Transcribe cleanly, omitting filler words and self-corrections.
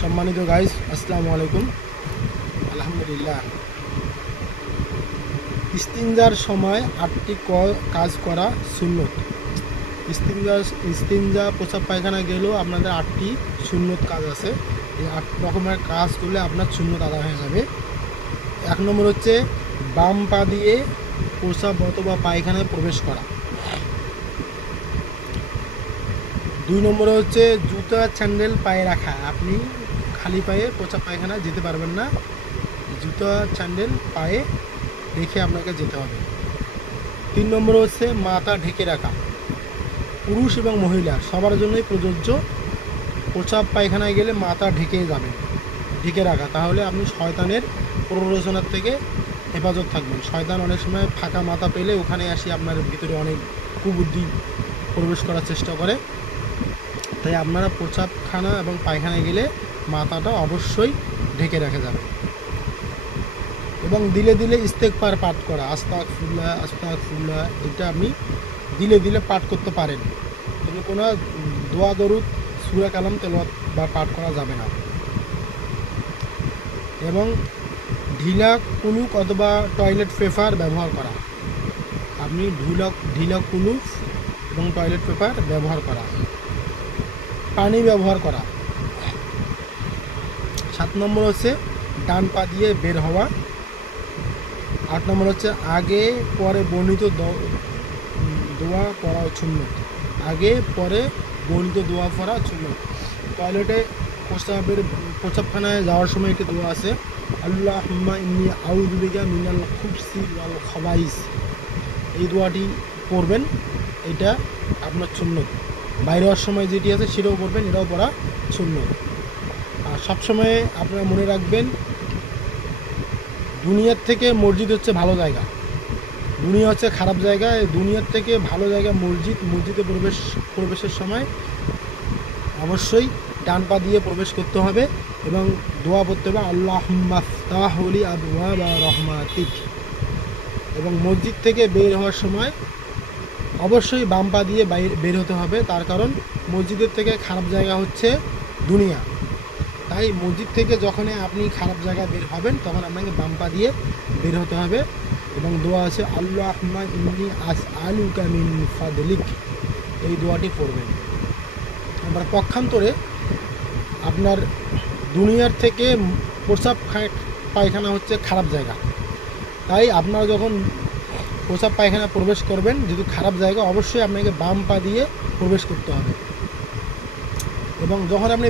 সম্মানিত গাইস, আসসালামু আলাইকুম। আলহামদুলিল্লাহ, ইস্তিনজার সময় 8টি কাজ করা সুন্নত। ইস্তিনজা প্রসাব পায়খানা গেলেও আপনাদের 8টি সুন্নত কাজ আছে। এই 8 রকমের কাজ করলে আপনার সুন্নত আদায় হয়ে যাবে। 1 নম্বর হচ্ছে বাম পা দিয়ে প্রসাব অথবা পায়খানায় প্রবেশ করা। 2 নম্বরে হচ্ছে জুতা স্যান্ডেল পায়ে রাখা। আপনি খালি পায়ে প্রসাব পায়খানা যেতে পারবেন না, জুতা স্যান্ডেল পায়ে রেখে আপনাকে যেতে হবে। 3 নম্বর হচ্ছে মাথা ঢেকে রাখা। পুরুষ এবং মহিলা সবার জন্যই প্রযোজ্য। প্রসাব পায়খানায় গেলে মাথা ঢেকে যাবেন, ঢেকে রাখা, তাহলে আপনি শয়তানের প্ররোচনার থেকে হেফাজত থাকবেন। শয়তান অনেক সময় ফাঁকা মাথা পেলে ওখানে আসি আপনার ভিতরে অনেক কুবুদ্ধি প্রবেশ করার চেষ্টা করে। তাই আপনারা প্রসাবখানা এবং পায়খানায় গেলে মাথাটা অবশ্যই ঢেকে রাখা যাবে। এবং দিলে দিলে ইস্তেগফার পাঠ করা, আস্তাগফিরুল্লাহ আস্তাগফিরুল্লাহ, এটা আপনি দিলে দিলে পাঠ করতে পারেন, কিন্তু কোনো দোয়া দরুদ সূরা কালাম তেলাওয়াত বা পাঠ করা যাবে না। এবং ঢিলা কুলুক অথবা টয়লেট পেপার ব্যবহার করা। আপনি ঢিলা কুলুক এবং টয়লেট পেপার ব্যবহার করা। পানি ব্যবহার করা। 7 নম্বর হচ্ছে ডান পা দিয়ে বের হওয়া। 8 নম্বর হচ্ছে আগে পরে বর্ণিত দোয়া পড়া সুন্নত। আগে পরে বর্ণিত দোয়া পড়া সুন্নত। টয়লেটে প্রসাবখানায় যাওয়ার সময় একটি দোয়া আছে, আল্লাহুম্মা ইন্নী আউযু বিকা মিনাল খুবসি ওয়াল খাবাইস। এই দোয়াটি পড়বেন, এটা আপনার সুন্নত। বাইরে হওয়ার সময় যেটি আছে সেটাও পড়বেন, এটাও পড়া সুন্নত। আর সবসময় আপনারা মনে রাখবেন, দুনিয়ার থেকে মসজিদ হচ্ছে ভালো জায়গা, দুনিয়া হচ্ছে খারাপ জায়গা। দুনিয়ার থেকে ভালো জায়গা মসজিদ। মসজিদে প্রবেশের সময় অবশ্যই ডান পা দিয়ে প্রবেশ করতে হবে এবং দোয়া পড়তে হবে, আল্লাহুম্মা ফতাহ লি আবওয়াবা রাহমাতিক। এবং মসজিদ থেকে বের হওয়ার সময় অবশ্যই বাম পা দিয়ে বের হতে হবে, তার কারণ মসজিদের থেকে খারাপ জায়গা হচ্ছে দুনিয়া। তাই মসজিদ থেকে যখনই আপনি খারাপ জায়গায় বের হবেন তখন আপনাকে বাম পা দিয়ে বের হতে হবে। এবং দোয়া আছে, আল্লাহুম্মা ইন্নী আসআলুকা মিন ফাদলিক, এই দোয়াটি পড়বেন। আবার পক্ষান্তরে আপনার দুনিয়ার থেকে প্রসাব পায়খানা হচ্ছে খারাপ জায়গা। তাই আপনারা যখন প্রসাব পায়খানা প্রবেশ করবেন, যেহেতু খারাপ জায়গা, অবশ্যই আপনাকে বাম পা দিয়ে প্রবেশ করতে হবে। এবং যখন আপনি